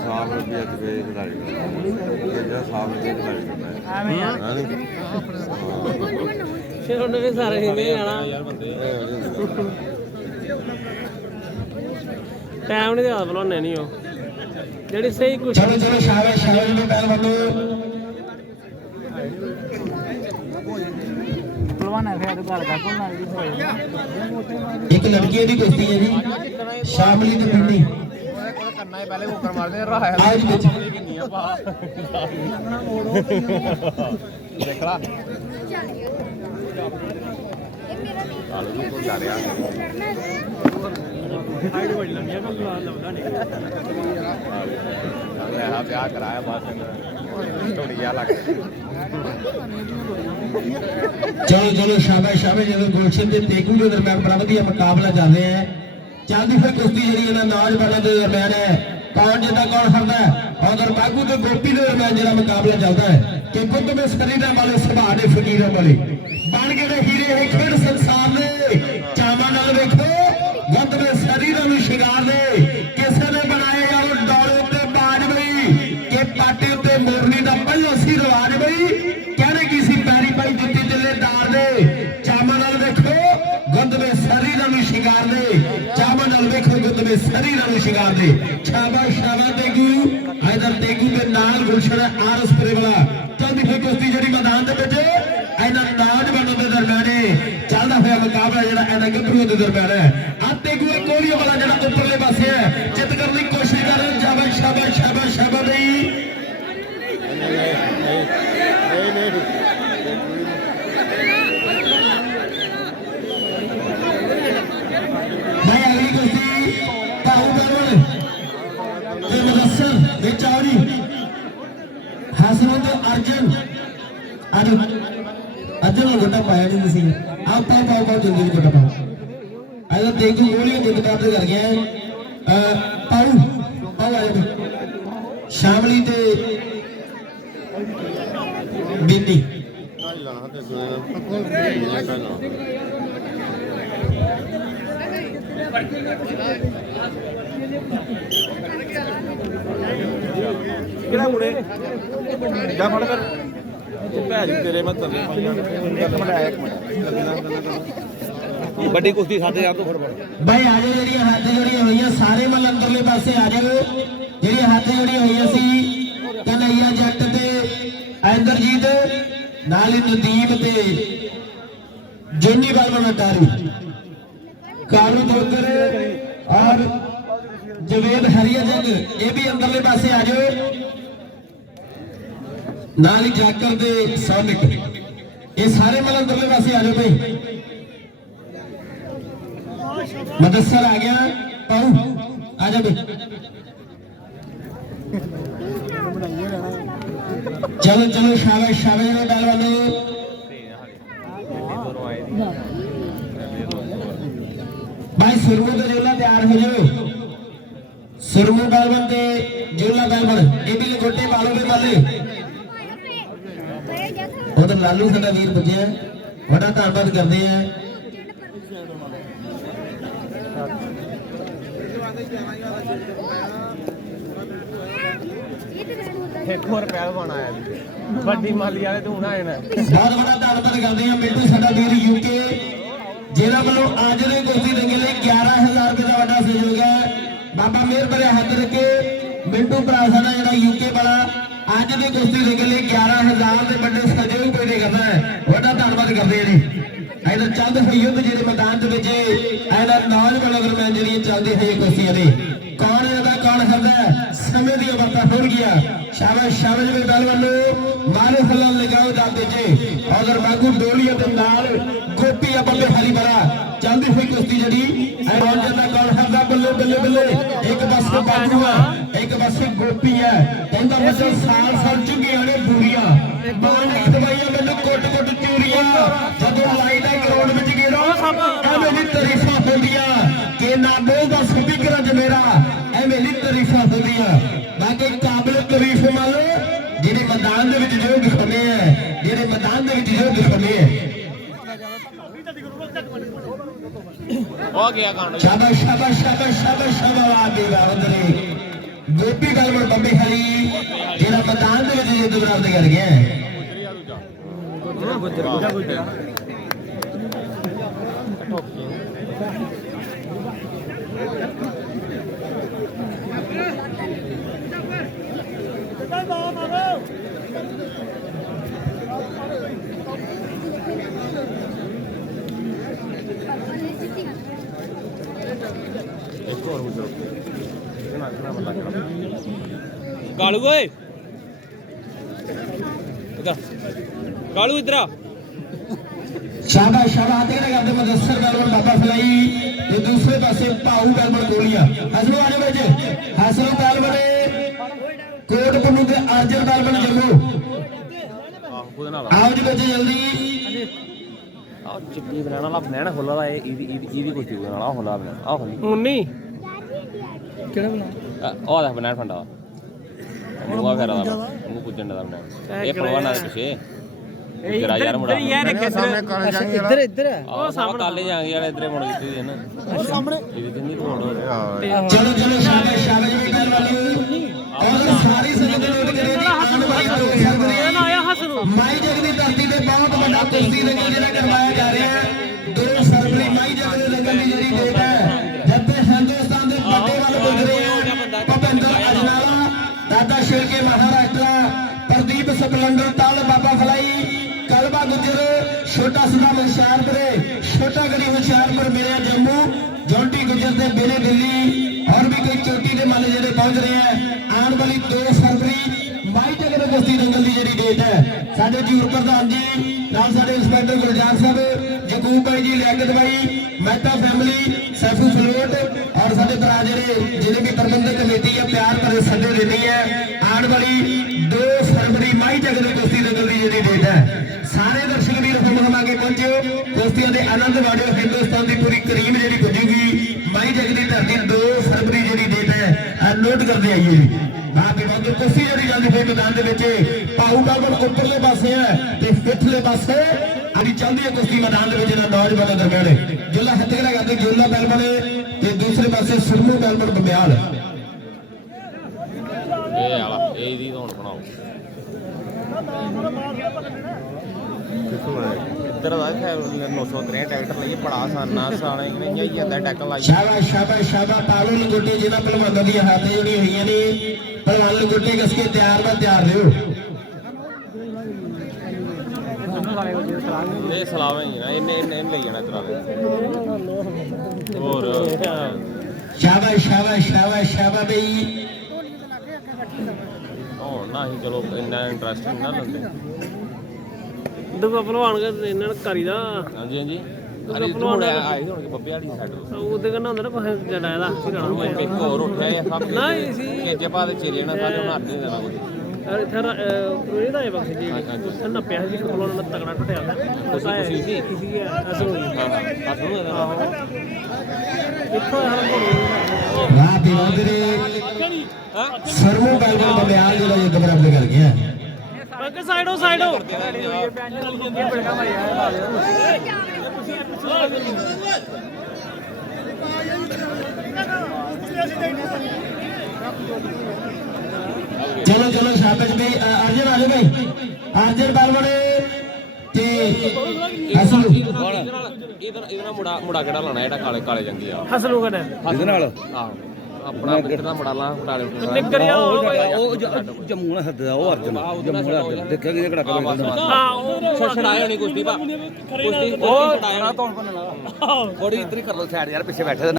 ਸਾਫ਼ ਰੁਪਿਆ ਤੇ ਵੇਚ ਲਾਈ ਗੇਜਾ ਸਾਫ਼ ਰੁਪਿਆ ਤੇ ਲਾਈ ਐਵੇਂ ਯਾਰ ਫਿਰ ਉਹਨੇ ਵੀ ਸਾਰੇ ਹਿੰਦੇ ਜਾਣਾ ਟਾਈਮ ਨਹੀਂ ਦਿਆ ਬਣਾਉਣੇ ਨਹੀਂ ਉਹ। ਜਿਹੜੀ ਸਹੀ ਕੁਛ ਚਲੋ ਚਲੋ ਸ਼ਾਬਾਸ਼ ਸ਼ਾਬਾਸ਼ ਨੂੰ ਪਹਿਲ ਵੱਲੋਂ। ਪਹਿਲਵਾਨ ਫਿਰ ਗੱਲ ਕਰ ਕੋਲ ਨਾਲ ਦੀ ਇੱਕ ਲੜਕੀ ਦੀ ਕੁਸ਼ਤੀ ਹੈ ਜੀ ਸ਼ਾਮਲੀ ਤੇ ਪਿੰਡੀ। ਕੰਨਾ ਹੀ ਪਹਿਲੇ ਮੁੱਕਰ ਮਾਰਦੇ ਰਾਇਆ ਆਓ ਜੀ ਵਿੱਚ। ਕਿੰਨੀ ਆ ਪਾ ਦੇਖ ਲਾ ਆਲੂ ਵਿਆਹ ਕਰਾਇਆ ਬਸ ਢੋੜੀਆ ਲੱਗ ਚਲੋ ਚਲੋ, ਸ਼ਾਬਾਸ਼ ਸ਼ਾਬਾਸ਼, ਜਦੋਂ ਗੁਲਸ਼ਨ ਤੇ ਤੇਗੂ ਦੇ ਦਰਮਿਆਨ ਬੜਾ ਵਧੀਆ ਮੁਕਾਬਲਾ ਚੱਲ ਰਿਹਾ ਹੈ। ਚੱਲਦੀ ਫਿਰ ਕੁਸ਼ਤੀ ਜਿਹੜੀ ਇਹਨਾਂ ਨੌਜਵਾਨਾਂ ਦੇ ਦਰਮਿਆਨ ਹੈ। ਕੌਣ ਜਿੱਦਾਂ ਕੌਣ ਹਾਰਦਾ ਹੈ? ਔਰ ਬਾਗੂ ਤੇ ਗੋਪੀ ਦੇ ਦਰਮਿਆਨ ਜਿਹੜਾ ਮੁਕਾਬਲਾ ਚੱਲਦਾ ਹੈ। ਕਿ ਪੁੱਤ ਮੇ ਦਾ ਵਾਲੇ ਸੁਭਾਅ ਦੇ ਫਕੀਰਾਂ ਵਾਲੇ ਬਣ ਗਏ ਹੀਰੇ ਹੈ ਖੇਡ ਸੰਸਾਰ ਦੇ। ਚਾਵਾਂ ਨਾਲ ਵੇਖੋ ਗੁੱਤ ਦੇ ਸਰੀਰਾਂ ਨੂੰ ਸ਼ਿੰਗਾਰ ਦੇ। ਕਿਸੇ ਨੇ ਬਣਾਏ ਯਾਰ ਡੋਲੇ ਉੱਤੇ ਬਾਜ ਬਈ, ਕਿ ਪਾਟੇ ਉੱਤੇ ਮੋਰਨੀ ਦਾ ਪਹਿਲਾ ਸੀ ਰਿਵਾਜ ਬਈ। ਕਹਿੰਦੇ ਕੀ ਸੀ, ਪੈਰੀ ਪਾਈ ਦਿੱਤੀ ਦਿੱਲੇ ਦਾਰ ਦੇ। ਚਾਵਾਂ ਨਾਲ ਵੇਖੋ ਗੁੱਤ ਦੇ ਸਰੀਰਾਂ ਨੂੰ ਸ਼ਿੰਗਾਰ ਦੇ। ਚਾਵਾਂ ਨਾਲ ਵੇਖੋ ਗੁੱਤ ਦੇ ਸਰੀਰਾਂ ਨੂੰ ਸ਼ਿੰਗਾਰ ਦੇ। ਸ਼ਾਬਾਸ਼ ਸ਼ਾਬਾਸ਼ ਤੇਗੂ ਇਧਰ ਤੇਗੂ ਦੇ ਨਾਲ ਗੁਲਸ਼ਨ ਆਰਸ ਪਰੇ ਕੁਸ਼ਤੀ ਜਿਹੜੀ ਮੈਦਾਨ ਦੇ ਵਿੱਚ ਇਹਨਾਂ ਨੌਜਵਾਨਾਂ ਦੇ ਦਰਮਿਆਨ ਹੈ ਚੱਲਦਾ ਹੋਇਆ ਮੁਕਾਬਲਾ ਜਿਹੜਾ ਇਹਨਾਂ ਗੱਭਰੂਆਂ ਦੇ ਦਰਮਿਆਨ ਹੈ। ਆ ਤੇਗੂ ਇਹ ਵਾਲਾ ਜਿਹੜਾ ਉੱਪਰਲੇ ਪਾਸੇ ਹੈ, ਜਿੱਤ ਕਰਨ ਲਈ ਕੋਸ਼ਿਸ਼ ਕਰ ਰਿਹਾ ਸ਼ਾਬਾਸ਼ ਸ਼ਾਬਾਸ਼ ਸ਼ਾਬਾਸ਼ ਸ਼ਾਬਾਸ਼ ਬਈ ਮੈਂ ਅਗਲੀ ਕੁਸ਼ਤੀ ਕਾਹੂ ਬਰਮਨ ਤੇ ਮੁਦੱਸਰ ਵਿੱਚ ਆਓ ਜੀ ਹਸਨ ਤੇ ਅਰਜਨ। ਅਰਜਨ। ਅਰਜਨ ਨੂੰ ਗੱਟਾ ਪਾਇਆ ਨਹੀਂ ਸੀ। ਆਪ ਪਾਓ ਪਾਓ ਪਾਓ, ਜਲਦੀ ਜਲਦੀ ਗੱਟਾ ਕਰ ਗਿਆ ਪਾਉ ਪਾਉ ਆ ਜਾ ਸ਼ਾਮਲੀ ਤੇ ਬਿੰਦੀ ਕਿਹੜਾ ਮੁੰਡੇ? ਜਾ ਫੜ ਕਰ। ਭੈਜ ਤੇਰੇ ਮੈਂ ਤੱਲੇ ਇੱਕ ਮਿੰਟ ਆਇਆ ਇੱਕ ਮਿੰਟ। ਵੱਡੀ ਕੁਸ਼ਤੀ ਸਾਡੇ ਯਾਰ ਤੋਂ ਫੜ ਬਈ, ਆ ਜਾਓ ਜਿਹੜੀਆਂ ਹੱਥ ਜੋੜੀਆਂ ਹੋਈਆਂ, ਸਾਰੇ ਮਲ ਅੰਦਰਲੇ ਪਾਸੇ ਆ ਜਾਓ। ਜਿਹੜੀਆਂ ਹੱਥ ਜੋੜੀਆਂ ਹੋਈਆਂ ਸੀ, ਕਨਈਆ ਜੱਟ ਤੇ ਐਂਦਰਜੀਤ ਨਾਲ ਹੀ ਨਦੀਮ ਤੇ ਜੋਨੀ ਬਾਲਮਨ ਕਾਰੂ ਕਾਰੂ ਜੋਗਰ ਔਰ ਜਵੇਦ ਹਰੀਆ ਸਿੰਘ ਇਹ ਵੀ ਅੰਦਰਲੇ ਪਾਸੇ ਆ ਜਾਓ। ਨਾਲ ਹੀ ਜਾਕਰ ਦੇ ਸੌਨਿਕ। ਇਹ ਸਾਰੇ ਮਲ ਅੰਦਰਲੇ ਪਾਸੇ ਆ ਜਾਓ ਭਾਈ। ਮਦਸਰ ਆ ਗਿਆ। ਪਾਉ, ਆ ਜਾ ਬੇ ਚਲੋ ਚਲੋ, ਸ਼ਾਬਾਸ਼ ਸ਼ਾਬਾਸ਼ ਨੇ ਬੈਲ ਵਾਲੋ। ਭਾਈ, ਸੁਰਮੂ ਦਾ ਜੋਲਾ ਤਿਆਰ ਹੋ ਜਾਓ। ਸੁਰਮੂ ਬੈਲਵਨ ਤੇ ਜੋਲਾ ਬੈਲਵਨ ਇਹ ਵੀ ਲਗੋਟੇ ਪਾਲੋ ਦੇ ਵਾਲੇ ਉਧਰ ਲਾਲੂ ਸਾਡਾ ਵੀਰ ਪੁੱਜਿਆ ਬੜਾ ਧੰਨਵਾਦ ਕਰਦੇ ਆ। ਇੱਕ ਪਹਿਲਵਾਨ ਆਇਆ ਜੀ ਵੱਡੀ ਮਾਲੀ ਵਾਲੇ ਤੂੰ ਆਏ ਨਾ ਬਹੁਤ ਬੜਾ ਧੰਨਵਾਦ ਕਰਦੇ ਆ ਮਿੰਟੂ ਸਾਡਾ ਵੀਰ ਯੂਕੇ ਜਿਹਨਾਂ ਵੱਲੋਂ ਅੱਜ ਦੇ ਕੁਸ਼ਤੀ ਦੇ ਲਈ 11000 ਰੁਪਏ ਦਾ ਵੱਡਾ ਸਹਿਯੋਗ ਹੈ। ਬਾਬਾ ਮਿਹਰ ਭਰੇ ਹੱਥ ਰੱਖੇ। ਮਿੰਟੂ ਭਰਾ ਸਾਡਾ ਜਿਹੜਾ ਯੂਕੇ ਵਾਲਾ, ਅੱਜ ਦੀ ਕੁਸ਼ਤੀ ਦੰਗੇ ਲਈ 11000 ਦੇ ਵੱਡੇ ਸਹਿਯੋਗ ਪੈਦੇ ਕਰਦਾ ਵੱਡਾ ਧੰਨਵਾਦ ਕਰਦੇ ਆ ਜੀ। ਇਹਦਾ ਚੱਲਦੇ ਜਿਹੜੇ ਮੈਦਾਨ ਦੇ ਵਿੱਚ ਇਹਦਾ ਨੌਜਵਾਨਾਂ ਦਰਮਿਆਨ ਜਿਹੜੀਆਂ ਚੱਲਦੀ ਹੋਈ ਕੁਸ਼ਤੀਆਂ ਦੇ। ਕੌਣ ਇਹਦਾ, ਕੌਣ ਕਰਦਾ ਸਮੇਂ ਦੀ ਅਵਰਤਾ ਹੋ ਗਿਆ ਸ਼ਾਬਾਸ਼ ਸ਼ਾਬਾਸ਼ ਵੀ ਬੈਲ ਵੱਲੋਂ। ਮਾਰੇ ਫਲਾਂ ਲਗਾਓ ਜਾਂਦੇ ਜੀ ਔਰ ਬਾਗੂ ਡੋਲੀਆਂ ਦੇ ਨਾਲ ਗੋਪੀ ਆ ਬੱਲੇ ਹਰੀ ਬੜਾ ਚੱਲਦੀ ਹੋਈ ਕੁਸ਼ਤੀ ਜਿਹੜੀ ਐਵਾਂ ਦਾ ਕੌਣ ਕਰਦਾ ਬੱਲੇ ਬੱਲੇ ਬੱਲੇ ਇੱਕ ਪਾਸੇ ਬਾਗੂ ਆ, ਇੱਕ ਪਾਸੇ ਗੋਪੀ ਹੈ ਕਹਿੰਦਾ ਮਸਲ ਸਾਲ ਸਾਲ ਚੁੱਕੀਆਂ ਨੇ ਬੂਰੀਆਂ। ਬਾਣ ਖਦਵਾਈਆਂ ਮੈਨੂੰ ਕੁੱਟ ਕੁੱਟ ਚੂਰੀਆਂ। ਜਦੋਂ ਲਾਈ ਦਾ ਗਰਾਊਂਡ ਵਿੱਚ ਗੇਰੋ ਐਵੇਂ ਦੀ ਤਾਰੀਫਾਂ ਹੁੰਦੀਆਂ। ਕਿ ਨਾ ਬੋਲਦਾ ਸਪੀਕਰਾਂ 'ਚ ਮੇਰਾ। ਐਵੇਂ ਦੀ ਤਾਰੀਫਾਂ ਹੁੰਦੀਆਂ। ਬਾਕੀ ਕਾਬਲ ਤਾਰੀਫ ਮੰਨ ਜਿਹੜੇ ਮੈਦਾਨ ਦੇ ਵਿੱਚ ਜੋ ਦਿਖਾਉਂਦੇ ਆ, ਜਿਹੜੇ ਮੈਦਾਨ ਦੇ ਵਿੱਚ ਜੋ ਦਿਖਾਉਂਦੇ ਆ। ਹੋ ਗਿਆ ਕਾਂਡ ਸ਼ਾਬਾਸ਼ ਸ਼ਾਬਾਸ਼ ਸ਼ਾਬਾਸ਼ ਸ਼ਾਬਾਸ਼ ਸ਼ਾਬਾਸ਼ ਦੇ ਬਾਵਦਰੇ ਗੋਪੀ ਗਲਮਰ ਬੰਬੀ ਹਰੀ ਜਿਹੜਾ ਮੈਦਾਨ ਦੇ ਵਿੱਚ ਜਿੱਦ ਬਰਾਬਰ ਕਰ ਗਿਆ ਹੈ ਇੱਕ ਹੋਰ ਗੁਜਰੋ ਇਹ ਨਾ ਕਿਹੜਾ ਬੰਦਾ ਕਿਹੜਾ ਕਾਲੂ ਓਏ। ਇਧਰ ਕਾਲੂ ਇਧਰ ਆ। ਸ਼ਾਬਾਸ਼ ਸ਼ਾਬਾਸ਼। ਤੇ ਕਰਦੇ ਮਦਸਰ ਗਲਮਰ ਬਾਬਾ ਫਲਾਈ ਤੇ ਦੂਸਰੇ ਪਾਸੇ ਭਾਊ ਗਲਮਰ ਗੋਲੀਆਂ। ਹਸਨੂ ਆਣੇ ਵਿੱਚ ਹਸਨੂ ਗਲਮਰ ਕੋਟ ਪੰਨੂ ਤੇ ਅਰਜਨ ਗਲਮਰ ਜੰਮੂ। ਆਹ ਉਹਦੇ ਨਾਲ ਆਓ ਜੀ ਬੱਚੇ ਜਲਦੀ। ਆ ਚਿੱਟੀ ਬਨਾਣਾ ਵਾਲਾ ਬਨਾਣਾ ਖੋਲਾ ਵਾ ਇਹ ਇਹਦੀ ਇਹਦੀ ਕੋਈ ਚੀਜ਼ ਨਾਲ ਆ ਖੋਲਾ ਬਣਾ ਆ ਖੋਲੀ ਮੁੰਨੀ। ਉਹ ਦਾ ਬਨਾਣਾ ਫੰਡਾ ਮੂੰਗਾ ਫੇਰਾ ਦਾ ਮੂੰਹ ਪੁੱਜਣ ਦਾ ਬਨਾਣਾ ਇਹ ਪਰਵਾਨਾ ਦੇ ਪਿੱਛੇ ਤੇਰਾ ਯਾਰ ਮੁੰਡਾ ਪ੍ਰਦੀਪ ਤਾਲ ਬਾਬਾ ਫਲਾਈ। ਕਲਬਾ ਗੁਜਰ ਛੋਟਾ ਸੁਦਾ ਹੁਸ਼ਿਆਰਪੁਰੇ ਛੋਟਾ ਗੜੀ ਹੁਸ਼ਿਆਰਪੁਰ ਮੇਰੇ ਜੰਮੂ। ਜੌਂਟੀ ਗੁਜਰ ਦੇ ਬੇਲੇ ਦਿੱਲੀ। ਔਰ ਵੀ ਕਈ ਚੋਟੀ ਦੇ ਮਾਲੇ ਜਿਹੜੇ ਪਹੁੰਚ ਰਹੇ ਆ। ਆਉਣ ਵਾਲੀ 2 ਫਰਵਰੀ ਮਾਈ ਜਗਤ ਕੁਸ਼ਤੀ ਦੰਗਲ ਦੀ ਜਿਹੜੀ ਡੇਟ ਹੈ। ਸਾਡੇ ਜੂਰ ਪ੍ਰਧਾਨ ਜੀ, ਨਾਲ ਸਾਡੇ ਇੰਸਪੈਕਟਰ ਗੁਰਜਾਨ ਸਾਹਿਬ ਜਗੂਬ ਭਾਈ ਜੀ, ਲਿਆਕਤ ਭਾਈ, ਮਹਿਤਾ ਫੈਮਿਲੀ ਸੈਫੂ ਫਲੋਟ ਔਰ ਸਾਡੇ ਭਰਾ ਜਿਹੜੇ ਜਿਹੜੇ ਵੀ ਪ੍ਰਬੰਧਕ ਕਮੇਟੀ ਹੈ ਪਿਆਰ ਭਰੇ ਸੱਦੇ ਦਿੰਦੀ ਹੈ। ਆਉਣ ਵਾਲੀ 2 ਫਰਵਰੀ ਮਾਈ ਜਗਤ ਕੁਸ਼ਤੀ ਦੰਗਲ ਦੀ ਜਿਹੜੀ ਡੇਟ ਹੈ, ਸਾਰੇ ਦਰਸ਼ਕ ਵੀਰ ਹੁਕਮ ਹਮਾ ਕੇ ਪਹੁੰਚਿਓ ਕੁਸ਼ਤੀਆਂ ਦੇ ਆਨੰਦ ਮਾਣਿਓ ਹਿੰਦੁਸਤਾਨ ਦੀ ਪੂਰੀ ਕਰੀਮ ਜਿਹੜੀ ਪੁੱਜੂਗੀ ਮਾਈ ਜਗ ਧਰਤੀ 2 ਫਰਵਰੀ ਜਿਹੜੀ ਡੇਟ ਹੈ ਨੋਟ ਕਰਦੇ ਆਈਏ। ਬਾਕੀ ਬੰਦ ਕੁਸ਼ਤੀ ਜਿਹੜੀ ਜਾਂਦੀ ਹੋਈ ਮੈਦਾਨ ਦੇ ਵਿੱਚ ਪਾਉ ਕਾਲਵਨ ਉੱਪਰਲੇ ਪਾਸੇ ਹੈ ਤੇ ਪਿਛਲੇ ਪਾਸੇ ਜਿਹੜੀ ਚੱਲਦੀ ਹੈ ਕੁਸ਼ਤੀ ਮੈਦਾਨ ਦੇ ਵਿੱਚ ਇਹਨਾਂ ਨੌਜਵਾਨਾਂ ਦਰਮਿਆਨ ਜੁੱਲਾ ਹੱਥੇਰਾ ਕਰਦੇ ਜੁੱਲਾ ਬੈਲਮਨ ਤੇ ਦੂਸਰੇ ਪਾਸੇ ਸੁਰਮੂ ਬੈਲਮਨ ਬੰਬਿਆਲ ਇਹ ਇਹਦੀ ਹੁਣ ਬਣਾਓ। ਇੱਧਰ ਦਾ ਹੈ 963 ਟਰੈਕਟਰ ਲਈ ਬੜਾ ਆਸਾਨਾ ਸਾਲੇ ਨੇ ਜਾਈ ਜਾਂਦਾ ਟੈਕਲ ਲਾਈ। ਸ਼ਾਬਾਸ਼ ਸ਼ਾਬਾਸ਼ ਸ਼ਾਬਾਸ਼ ਪਾਲੋ ਲੰਗੋਟੇ ਜਿਹਨਾਂ ਪਹਿਲਵਾਨਾਂ ਦੀਆਂ ਹੱਥ ਜਿਹੜੀਆਂ ਹੋਈਆਂ ਨੇ ਪਹਿਲਵਾਨ ਲੰਗੋਟੇ ਕਸ ਕੇ ਤਿਆਰ ਦਾ ਤਿਆਰ ਰਹੋ। ਇਹ ਸਲਾਵੇਂ ਹੀ ਨਾ ਇਹਨੇ ਇਹਨੇ ਲਈ ਜਾਣਾ ਤਰਾ ਹੋਰ। ਸ਼ਾਬਾਸ਼ ਸ਼ਾਬਾਸ਼ ਸ਼ਾਬਾਸ਼ ਸ਼ਾਬਾਸ਼ ਬਈ। ਹੁਣ ਨਾ ਹੀ ਚਲੋ ਇੰਨਾ ਇੰਟਰਸਟ ਨਾ ਲੈਂਦੇ। ਦੂਗਾ ਭਲਵਾਨ ਕੇ ਇਹਨਾਂ ਨੇ ਕਰੀਦਾ ਹਾਂਜੀ ਹਾਂਜੀ। ਅਰੇ ਤੂੰ ਆਈ ਹੁਣ ਕਿ ਬੱਬੇ ਵਾਲੀ ਸਾਈਡ ਉਹਦੇ ਕੰਨ ਹੁੰਦਾ ਨਾ ਪਾਸੇ ਜੜਾ ਇਹਦਾ ਹੋਇਆ ਇੱਕ ਹੋਰ ਉੱਠਿਆ ਇਹ ਸਭ ਨਹੀਂ ਸੀ ਕੇਜੇ ਪਾ ਦੇ ਚੇਲੇ ਨਾਲ ਸਾਰੇ ਉਹਨਾਂ ਨਹੀਂ ਦੇਣਾ ਅਰੇ ਥਰ ਦਾ ਇਹ ਬਖਸ਼ ਜੀ। ਉੱਥੇ ਨਾ ਪਿਆ ਸੀ ਫਲੋਨ ਨਾਲ ਤਗੜਾ ਟੁੱਟਿਆ ਹੁੰਦਾ ਤੁਸੀਂ ਸੀ? ਹੋਈ। ਹਾਂ ਹਾਂ। ਨੂੰ ਦੇਣਾ ਇੱਥੋਂ ਹਰ ਕੋਲ ਵਾਹ ਬਿਵਾਦਰੇ ਸਰਮੂ ਬੈਲਮਨ ਬੰਬਿਆਲ ਜਿਹੜਾ ਇਹ ਬਰਾਬਰ ਕਰ ਗਿਆ ਬਾਕੀ ਸਾਈਡੋ ਸਾਈਡੋ। ਚਲੋ ਚਲੋ ਤੇ ਅਸਲ ਇਹਦੇ ਨਾਲ ਇਹਦੇ ਨਾਲ ਮੁੰਡਾ ਮੁੰਡਾ ਕਿਹੜਾ ਲਾਣਾ ਜਿਹੜਾ ਕਾਲੇ ਕਾਲੇ ਜੰਗੀ ਆ ਹਸਲੂ ਕਦੇ ਇਹਦੇ ਨਾਲ? ਆਹੋ। ਆਪਣਾ ਬਿੱਟ ਦਾ ਮੁੰਡਾ ਲਾ ਮੁੰਡਾ ਕਿੰਨੇ ਕਰਿਆ ਉਹ ਉਹ ਜੰਮੂ ਨਾਲ ਸੱਦਦਾ ਉਹ ਅਰਜਨ। ਜੰਮੂ ਨਾਲ ਅਰਜਨ। ਦੇਖਾਂਗੇ ਜਿਹੜਾ ਕੜਾ ਹਾਂ ਉਹ ਛੜਾਏ ਹੋਣੀ ਕੁਸ਼ਤੀ ਪਾ ਕੁਸ਼ਤੀ ਉਹ ਛੜਾਇਆ ਬੜੀ ਇਤਰੀ ਕਰ ਲੋ ਸਾਈਡ ਯਾਰ ਪਿੱਛੇ ਬੈਠੇ